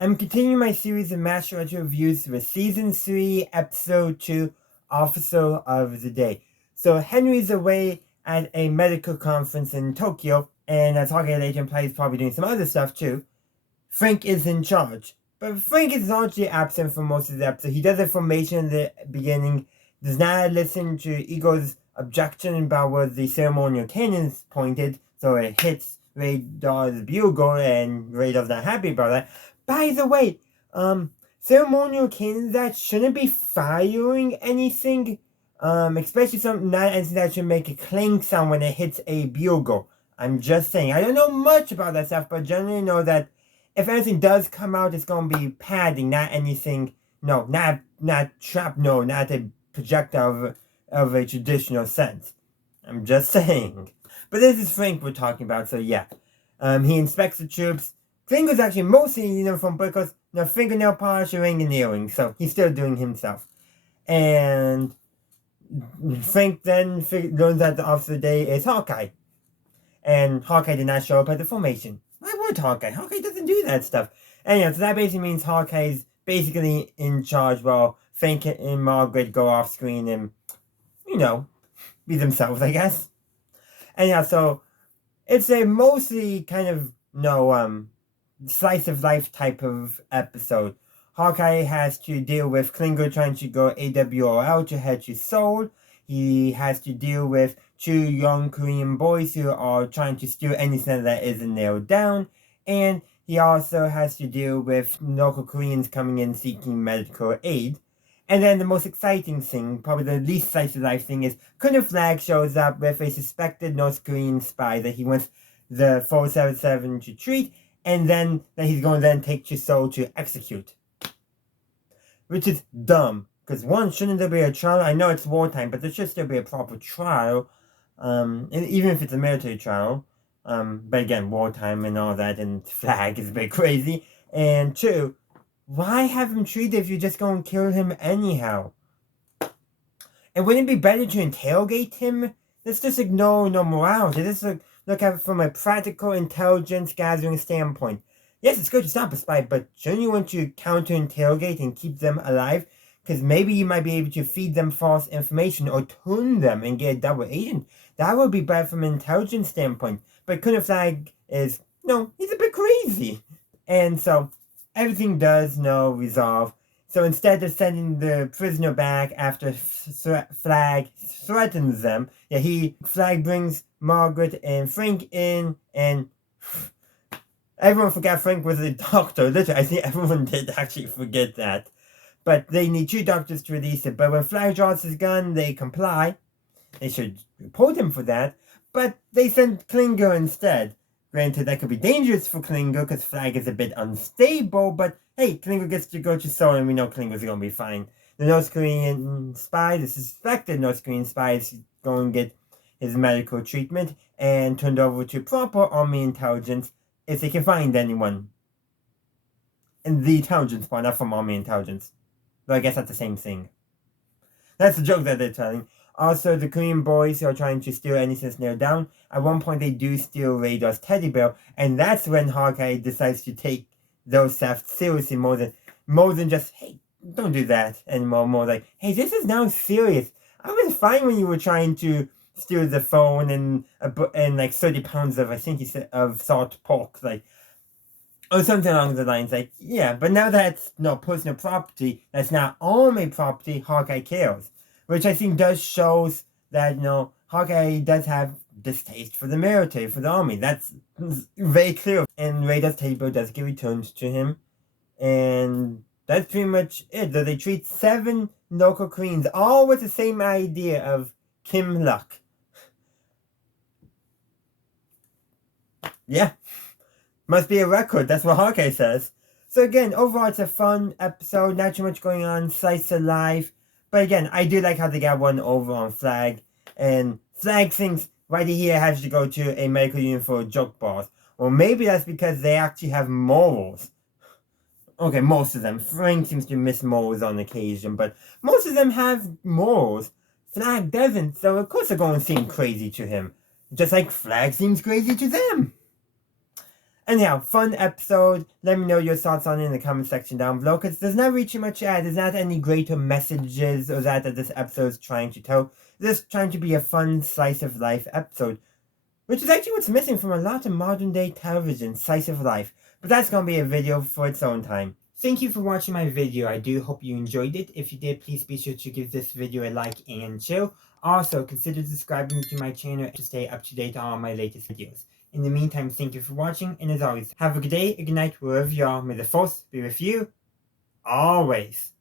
I'm continuing my series of Master Retro reviews with Season 3, Episode 2, Officer of the Day. So Henry's away at a medical conference in Tokyo, and as Hawkeye Agent plays probably doing some other stuff too. Frank is in charge. But Frank is largely absent for most of the episode. He does a formation in the beginning, does not listen to Ego's objection about where the ceremonial cannon's pointed, so it hits Radar's bugle, and Radar's not happy about that. By the way, ceremonial cannons that shouldn't be firing anything, especially something not anything that should make a clang sound when it hits a bugle. I'm just saying. I don't know much about that stuff, but generally know that if anything does come out, it's going to be padding, not anything. No, not shrapnel, not a projectile of a traditional sense. I'm just saying. But this is Frank we're talking about, so yeah. He inspects the troops. Frank was actually mostly from because fingernail polishing and earrings, so he's still doing himself. And Frank then learns that the officer of the day is Hawkeye. And Hawkeye did not show up at the formation. Why would Hawkeye? Hawkeye doesn't do that stuff. Anyhow, so that basically means Hawkeye's basically in charge while Frank and Margaret go off screen and, be themselves, I guess. Anyhow, so it's a mostly kind of, slice of life type of episode. Hawkeye has to deal with Klinger trying to go AWOL to head to Seoul. He has to deal with two young Korean boys who are trying to steal anything that isn't nailed down. And he also has to deal with local Koreans coming in seeking medical aid. And then the most exciting thing, probably the least slice of life thing, is Colonel Flag shows up with a suspected North Korean spy that he wants the 477 to treat, and then that he's going to then take to Seoul to execute. Which is dumb. Because one, shouldn't there be a trial? I know it's wartime, but there should still be a proper trial. And even if it's a military trial. But again, wartime and all that, and Flag is a bit crazy. And two, why have him treated if you're just going to kill him anyhow? And wouldn't it be better to interrogate him? Let's just ignore no morality. Let's look at it from a practical intelligence gathering standpoint. Yes, it's good to stop a spy, but shouldn't you want to counter-interrogate and keep them alive? Because maybe you might be able to feed them false information or tune them and get a double agent. That would be bad from an intelligence standpoint. But Colonel Flag is, he's a bit crazy. And so, everything does resolve. So instead of sending the prisoner back after Flag threatens them, Flag brings Margaret and Frank in, and everyone forgot Frank was a doctor. Literally, I think everyone did actually forget that. But they need two doctors to release it. But when Flag draws his gun, they comply. They should report him for that. But they send Klinger instead. Granted, that could be dangerous for Klinger because Flag is a bit unstable. But hey, Klinger gets to go to Seoul and we know Klinger's going to be fine. The North Korean spy, the suspected North Korean spy, is going to get his medical treatment and turned over to proper army intelligence if they can find anyone. And the intelligence part, not from army intelligence. But I guess that's the same thing. That's the joke that they're telling. Also, the Korean boys who are trying to steal anything that's nailed down, at one point they do steal Radar's teddy bear, and that's when Hawkeye decides to take those thefts seriously more than just, hey, don't do that anymore. More like, hey, this is now serious. I was fine when you were trying to steal the phone and like 30 pounds of, I think he said, of salt pork, or something along the lines, yeah, but now that's personal property, that's not army property, Hawkeye cares. Which I think does shows that, Hawkeye does have distaste for the military, for the army. That's very clear. And Radar's table does get returned to him. And that's pretty much it. Though they treat 7 local Koreans, all with the same idea of Kim Luck. Yeah. Must be a record, that's what Hawkeye says. So again, overall it's a fun episode, not too much going on, slice of life. But again, I do like how they got one over on Flag. And Flag thinks right here has to go to a medical unit for a joke boss. Or maybe that's because they actually have morals. Okay, most of them. Frank seems to miss morals on occasion, but most of them have morals. Flag doesn't, so of course they're going to seem crazy to him. Just like Flag seems crazy to them. Anyhow, fun episode. Let me know your thoughts on it in the comment section down below, because there's not really too much to add. There's not any greater messages or that this episode is trying to tell. It's just trying to be a fun slice of life episode, which is actually what's missing from a lot of modern day television, slice of life. But that's going to be a video for its own time. Thank you for watching my video. I do hope you enjoyed it. If you did, please be sure to give this video a like and share. Also, consider subscribing to my channel to stay up to date on all my latest videos. In the meantime, thank you for watching, and as always, have a good day, a good night, wherever you are. May the force be with you, always.